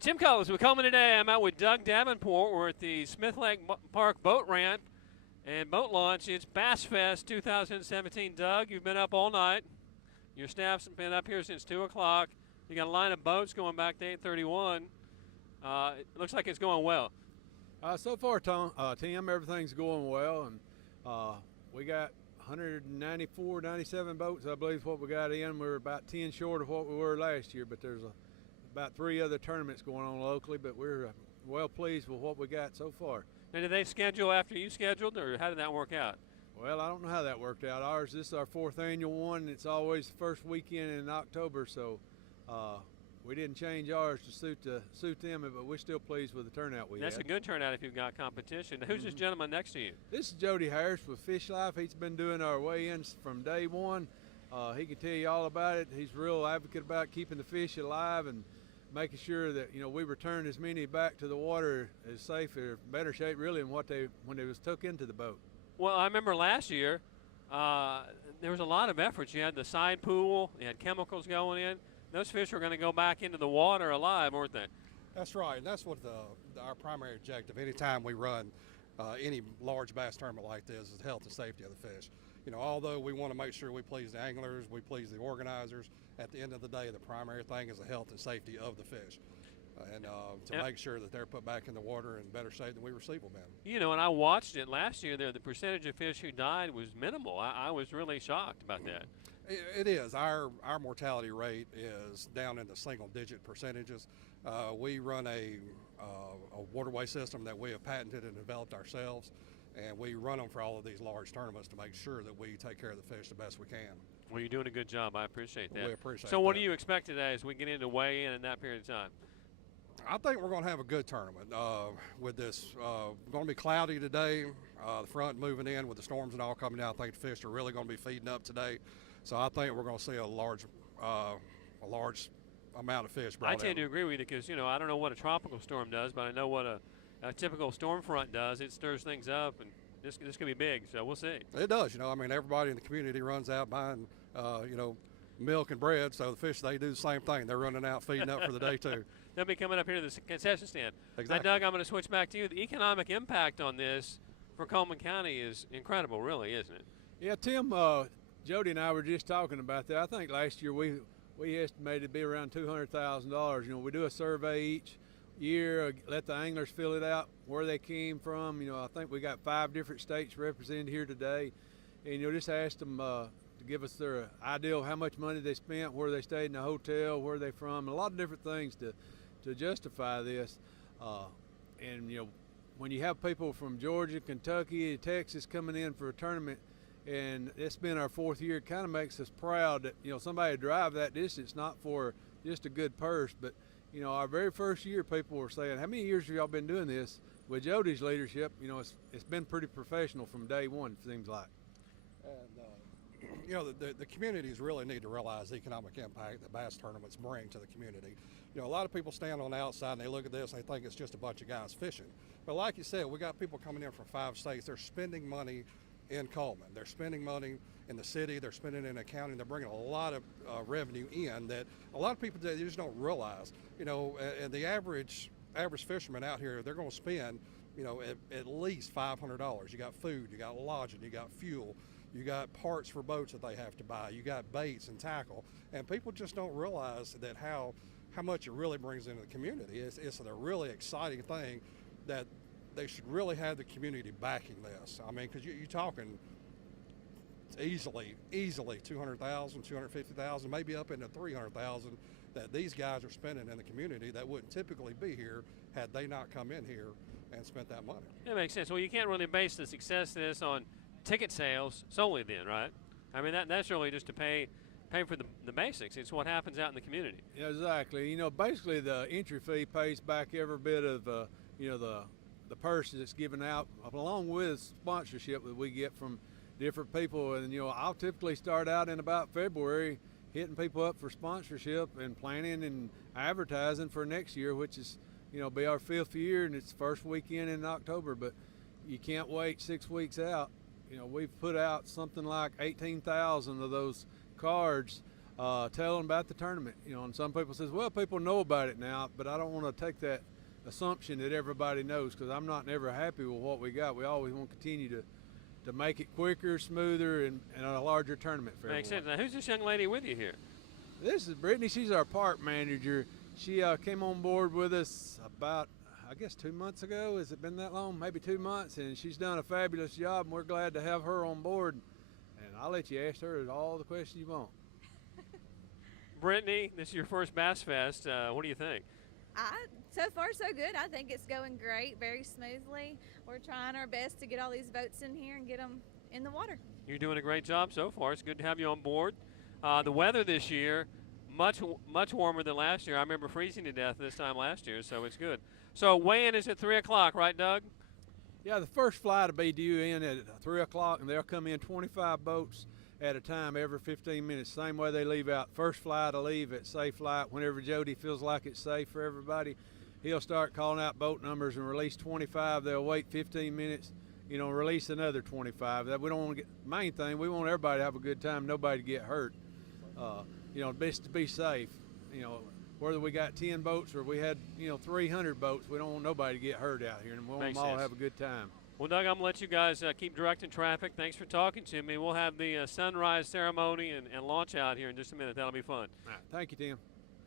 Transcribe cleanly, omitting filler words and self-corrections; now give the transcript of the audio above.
Tim Collins, we're coming today. I'm out with Doug Davenport. We're at the Smith Lake Park boat ramp and boat launch. It's BASSFEST 2017. Doug, you've been up all night. Your staff's been up here since 2 o'clock. You got a line of boats going back to 831. It looks like it's going well. So far, Tim, everything's going well, and we got 194, 97 boats, I believe, is what we got in. We're about 10 short of what we were last year, but there's about 3 other tournaments going on locally, but we're well pleased with what we got so far. And did they schedule after you scheduled, or how did that work out? Well, I don't know how that worked out. This is our 4th annual one, and it's always the first weekend in October, so we didn't change ours to suit them, but we're still pleased with the turnout we had. That's a good turnout if you've got competition. Who's this gentleman next to you? This is Jody Harris with Fish Life. He's been doing our weigh-ins from day one. He can tell you all about it. He's a real advocate about keeping the fish alive and making sure that we return as many back to the water as safe or better shape really than when they was took into the boat. Well, I remember last year there was a lot of efforts. You had the side pool, you had chemicals going in. Those fish are going to go back into the water alive, weren't they? That's right, and that's what our primary objective anytime we run any large bass tournament like this is the health and safety of the fish. Although we want to make sure we please the anglers, we please the organizers, at the end of the day, the primary thing is the health and safety of the fish. And to make sure that they're put back in the water in better shape than we receive them in. And I watched it last year there. The percentage of fish who died was minimal. I was really shocked about that. It is. Our mortality rate is down in the single-digit percentages. We run a waterway system that we have patented and developed ourselves, and we run them for all of these large tournaments to make sure that we take care of the fish the best we can. Well, you're doing a good job. I appreciate that. We appreciate So what that. do you expect today as we get into weigh-in in that period of time? I think we're going to have a good tournament with this. Going to be cloudy today. The front moving in with the storms and all coming down. I think the fish are really going to be feeding up today. So I think we're going to see a large amount of fish brought in. I tend to agree with you because, I don't know what a tropical storm does, but I know what a typical storm front does. It stirs things up, and this could be big, so we'll see. It does. Everybody in the community runs out buying, milk and bread, so the fish, they do the same thing. They're running out feeding up for the day, too. They'll be coming up here to the concession stand. Exactly. Now, Doug, I'm going to switch back to you. The economic impact on this for Cullman County is incredible, really, isn't it? Yeah, Tim, Jody and I were just talking about that. I think last year we estimated it'd be around $200,000. We do a survey each year, let the anglers fill it out where they came from. I think we got 5 different states represented here today, and just asked them to give us their idea of how much money they spent, where they stayed in the hotel, where they from, and a lot of different things to justify this. And when you have people from Georgia, Kentucky, Texas coming in for a tournament, and it's been our 4th year, it kind of makes us proud that somebody drive that distance, not for just a good purse, but our very first year, people were saying, how many years have y'all been doing this? With Jody's leadership, it's been pretty professional from day one, it seems like. And the communities really need to realize the economic impact that bass tournaments bring to the community. A lot of people stand on the outside and they look at this and they think it's just a bunch of guys fishing. But like you said, we got people coming in from 5 states. They're spending money in Cullman. They're spending money in the city. They're spending in the county. They're bringing a lot of revenue in that a lot of people they just don't realize. And the average fisherman out here, they're going to spend, at least $500. You got food, you got lodging, you got fuel, you got parts for boats that they have to buy, you got baits and tackle, and people just don't realize that how much it really brings into the community. It's a really exciting thing that they should really have the community backing this. I mean, because you're talking easily 200,000, 250,000, maybe up into 300,000 that these guys are spending in the community that wouldn't typically be here had they not come in here and spent that money. That makes sense. Well, you can't really base the success of this on ticket sales solely then, right? I mean, that's really just to pay for the basics. It's what happens out in the community. Yeah, exactly. Basically the entry fee pays back every bit of, the purse that's given out, along with sponsorship that we get from different people. And, I'll typically start out in about February hitting people up for sponsorship and planning and advertising for next year, which is, be our 5th year, and it's the first weekend in October. But you can't wait 6 weeks out. We've put out something like 18,000 of those cards tell them about the tournament. You know, and some people says, well, people know about it now, but I don't want to take that assumption that everybody knows, because I'm not never happy with what we got. We always want to continue to make it quicker, smoother, and a larger tournament for Makes everyone. sense. Now, who's this young lady with you here? This is Brittany. She's our park manager. She came on board with us about, I guess, 2 months ago. Has it been that long? Maybe 2 months. And she's done a fabulous job, and we're glad to have her on board. And I'll let you ask her all the questions you want. Brittany, this is your first Bass Fest. What do you think? So far, so good. I think it's going great, very smoothly. We're trying our best to get all these boats in here and get them in the water. You're doing a great job so far. It's good to have you on board. The weather this year, much warmer than last year. I remember freezing to death this time last year, so it's good. So weigh-in is at 3 o'clock, right, Doug? Yeah, the first flight will be due in at 3 o'clock, and they'll come in 25 boats at a time every 15 minutes. Same way they leave out. First flight will leave at safe flight. Whenever Jody feels like it's safe for everybody, he'll start calling out boat numbers and release 25. They'll wait 15 minutes, you know, release another 25. That we don't want to get, main thing, we want everybody to have a good time, nobody to get hurt. You know, best to be safe. You know, whether we got 10 boats or we had, you know, 300 boats, we don't want nobody to get hurt out here, and we want Makes them all to sense. have a good time. Well, Doug, I'm going to let you guys keep directing traffic. Thanks for talking to me. We'll have the sunrise ceremony and launch out here in just a minute. That'll be fun. All right, thank you, Tim.